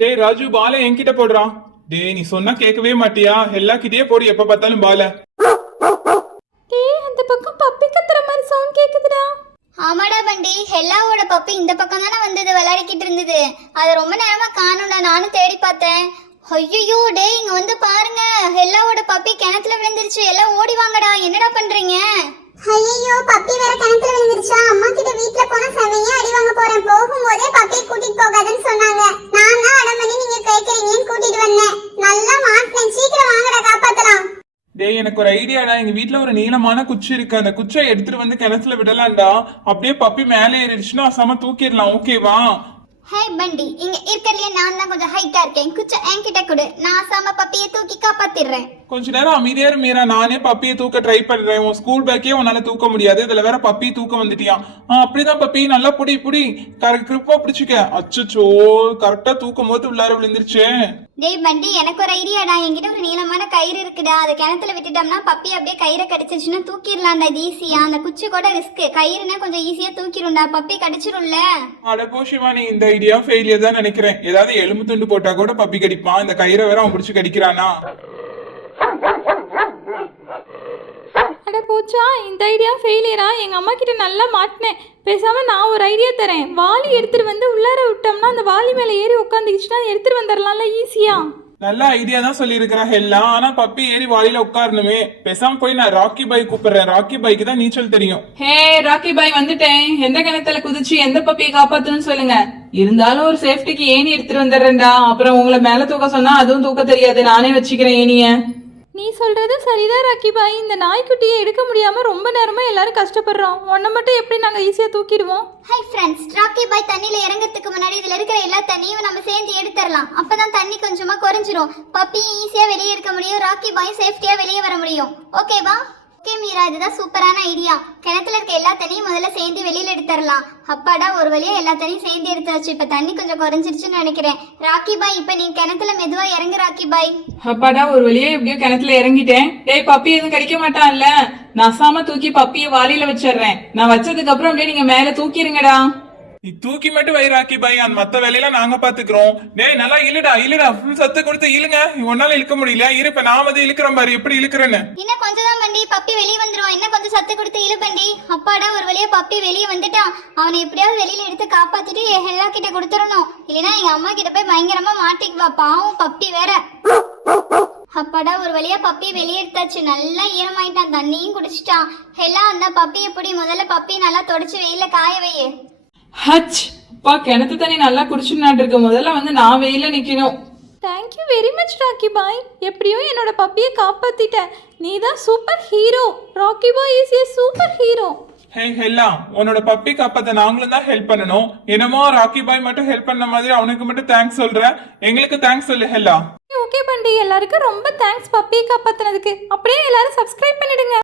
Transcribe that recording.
டேய் ராஜு பால என்கிட்ட போடுறான். டேய் நீ சொன்னா கேட்கவே மாட்டியா? எல்லாக்கிட்டயே போடு எப்ப பார்த்தாலும் பால. டேய் அந்த பக்கம் பப்பி கத்துற மாதிரி சவுண்ட் கேக்குதுடா. ஆமாடா பண்டி, ஹெல்லாவோட பப்பி இந்த பக்கம் தானே வந்தது, விளையாடிக்கிட்டு இருந்தது. அது ரொம்ப நேரமா காணும்டா, நானும் தேடி பார்த்தேன். ஐயோ டேய் இங்க வந்து பாருங்க, ஹெல்லாவோட பப்பி கிணத்துல விழுந்துருச்சு. எல்லாம் ஓடி வாங்கடா, என்னடா பண்றீங்க? ஐயோ பப்பி வேற கிணத்துல விழுந்துருச்சா? அம்மா கிட்ட வீட்ல போனா செமையா அடி வாங்க போறேன். போகும்போதே பப்பியை கூட்டிட்டு போகாதன்னு சொன்னாங்க. நான் தான் அடம் பண்ணி நீங்க கேக்குறீங்கன்னு கூட்டிட்டு வந்தேன். நல்லா மாட்டேன், சீக்கிரம் வாங்கடா காப்பாத்தலாம். டேய் எனக்கு ஒரு ஐடியாடா. எங்க வீட்ல ஒரு நீளமான குச்சி இருக்கு. அந்த குச்சியை எடுத்துட்டு வந்து கிணத்துல விடலாம்டா. அப்படியே பப்பி மேலே ஏறிடுச்சுன்னா அசாம தூக்கிடலாம். ஓகேவா? ஹே பண்டி, இங்க இருக்கறதுலயே நான் தான் கொஞ்சம் ஹைட்டா இருக்கேன். குச்ச என்கிட்ட கொடு, நான் சாம பப்பியை தூக்கி காப்பாத்திடுறேன். கொஞ்ச நேரம் அமைதியா இரு மீரா. நானே பப்பியை தூக்க ட்ரை பண்றேன். உன் ஸ்கூல் பேக்கே உன்னால தூக்க முடியாது, இதுல வேற பப்பி தூக்க வந்துட்டியா? அப்படிதான் பப்பி, நல்லா புடி புடி, கிரிப்பா பிடிச்சிக்க. அச்சோ கரெக்டா தூக்கும் போது உள்ளார விழுந்துருச்சு. டேய் பண்டி, எனக்கு ஒரு ஐடியாடா. என்கிட்ட ஒரு நீளமான கயிறு இருக்குடா, அதை கிணத்துல விட்டுட்டோம்னா பப்பி அப்படியே கயிறை கடிச்சிச்சுன்னா தூக்கிடலாம்டா. இது ஈஸியா, அந்த குச்சி கூட ரிஸ்க், கயிறுனா கொஞ்சம் ஈஸியா தூக்கிடும்டா, பப்பி கடிச்சிரும்ல. அட போ சிவானி, இந்த ஐடியா ஃபெயிலியர் தான் நினைக்கிறேன். ஏதாவது எலும்பு துண்டு போட்டா கூட பப்பி கடிப்பான், இந்த கயிறை வேற அவன் பிடிச்சு கடிக்கிறானா? அட போச்சா, இந்த ஐடியா ஃபெயிலியரா? எங்க அம்மா கிட்ட நல்லா மாட்டினேன். பேசாம நான் ஒரு ஐடியா தரேன். வாளி எடுத்துட்டு வந்து உள்ளார விட்டோம்னா அந்த வாளி மேல ஏறி உட்காந்துக்கிச்சுன்னா எடுத்துட்டு வந்துடலாம்ல ஈஸியா. நல்ல ஐடியா தான் சொல்லியிருக்கிறா எல்லாம். ஆனா பப்பி ஏறி வாளியில உட்காரணுமே. பேசாம போய் நான் ராக்கி பாய் கூப்பிடுறேன். ராக்கி பாய்க்கு தான் நீச்சல் தெரியும். ஹே ராக்கி பாய், வந்துட்டேன். எந்த கிணத்துல குதிச்சு எந்த பப்பியை காப்பாத்தணும்னு சொல்லுங்க. இருந்தாலும் ஒரு சேஃப்டிக்கு ஏணி எடுத்துட்டு வந்துடுறேன்டா. அப்புறம் உங்களை மேல தூக்க சொன்னா அதுவும் தூக்க தெரியாது, நானே வச்சுக்கிறேன் ஏணிய. நீ சொல்றது சரிதான் ராக்கி பாய். இந்த நாய்க்குட்டியை எடுக்க முடியாம ரொம்ப நேரமா எல்லாரும் கஷ்டப்படுறோம். உன்னை மட்டும் எப்படி நாங்க ஈஸியா தூக்கிடுவோம்? ஹை ஃப்ரெண்ட்ஸ், ராக்கி பாய் தண்ணியில இறங்கறதுக்கு முன்னாடி இதுல இருக்கிற எல்லா தண்ணியும் நம்ம சேர்ந்து எடுத்துடலாம். அப்பதான் தண்ணி கொஞ்சமா குறைஞ்சிரும். பப்பி ஈஸியா வெளியே இருக்க முடியும், ராக்கி பாய் சேஃப்டியா வெளியே வர முடியும். ஓகேவா? ஓகே மீரா, இதுதான் சூப்பரான ஐடியா. கிணத்துல இருக்க எல்லா தண்ணியும் முதல்ல சேர்ந்து வெளியில எடுத்துடலாம். அப்பாடா, ஒரு வழியா எல்லா தண்ணியும் சேர்ந்து எடுத்தாச்சு. இப்ப தண்ணி கொஞ்சம் குறைஞ்சிருச்சுன்னு நினைக்கிறேன். ராக்கி பாய், இப்ப நீ கிணத்துல மெதுவா இறங்கு ராக்கி பாய். அப்பாடா, ஒரு வழியா எப்படியோ கிணத்துல இறங்கிட்டேன். டேய் பப்பி எதுவும் கடிக்க மாட்டான்ல? நசாம தூக்கி பப்பியை வாளியில வச்சிடுறேன். நான் வச்சதுக்கு அப்புறம் அப்படியே நீங்க மேல தூக்கிருங்கடா. நீ தூக்கி மட்டும் வை ராக்கி பாய், அந்த மத்த வேலையெல்லாம் நாங்க பாத்துக்கிறோம். டேய் நல்லா இழுடா இழுடா, ஃபுல் சத்து கொடுத்து இழுங்க. ஒன்னால இழுக்க முடியல, இருப்ப நான் வந்து இழுக்கிறேன் பாரு எப்படி இழுக்கிறேன்னு. இன்னும் கொஞ்சம் தான் பண்டி, பப்பி வெளியே வந்துருவான். இன்னும் கொஞ்சம் சத்து கொடுத்து இழு பண்டி. அப்பாடா, ஒரு வழியா பப்பி வெளியே வந்துட்டான். அவனை எப்படியாவது வெளியில எடுத்து காப்பாத்திட்டு எல்லா கிட்ட கொடுத்துடணும். இல்லைன்னா எங்க அம்மா கிட்ட போய் பயங்கரமா மாட்டிக்குவா. பாவம் பப்பி வேற. அப்பாடா, ஒரு வழியா பப்பி வெளியே எடுத்தாச்சு. நல்லா ஈரமாயிட்டான், தண்ணியும் குடிச்சிட்டான். எல்லாம் அந்த பப்பியை பிடி, முதல்ல பப்பி நல்லா தொடச்சு வெயில காய வையே. ஹச், அப்பா கிணத்து தண்ணி நல்லா குடிச்சுட்டு இருக்கு. முதல்ல வந்து நான் வெயில நிக்கணும். Thank you very much Rocky Bhai. எப்படியோ என்னோட பப்பியை காப்பாத்திட்ட. நீ தான் super hero. Rocky Bhai is a super hero. Hey ஹெல்லா, உன்னோட பப்பி காப்பாத்த நாங்களும் தான் ஹெல்ப் பண்ணணும். என்னமோ ராக்கி பாய் மட்டும் ஹெல்ப் பண்ண மாதிரி அவனுக்கு மட்டும் தேங்க்ஸ் சொல்றேன். எங்களுக்கு தேங்க்ஸ் சொல்லு ஹெல்லா. ஓகே பண்டி, எல்லாருக்கும் ரொம்ப தேங்க்ஸ் பப்பியை காப்பாத்தினதுக்கு. அப்படியே எல்லாரும் சப்ஸ்கிரைப் பண்ணிடுங்க.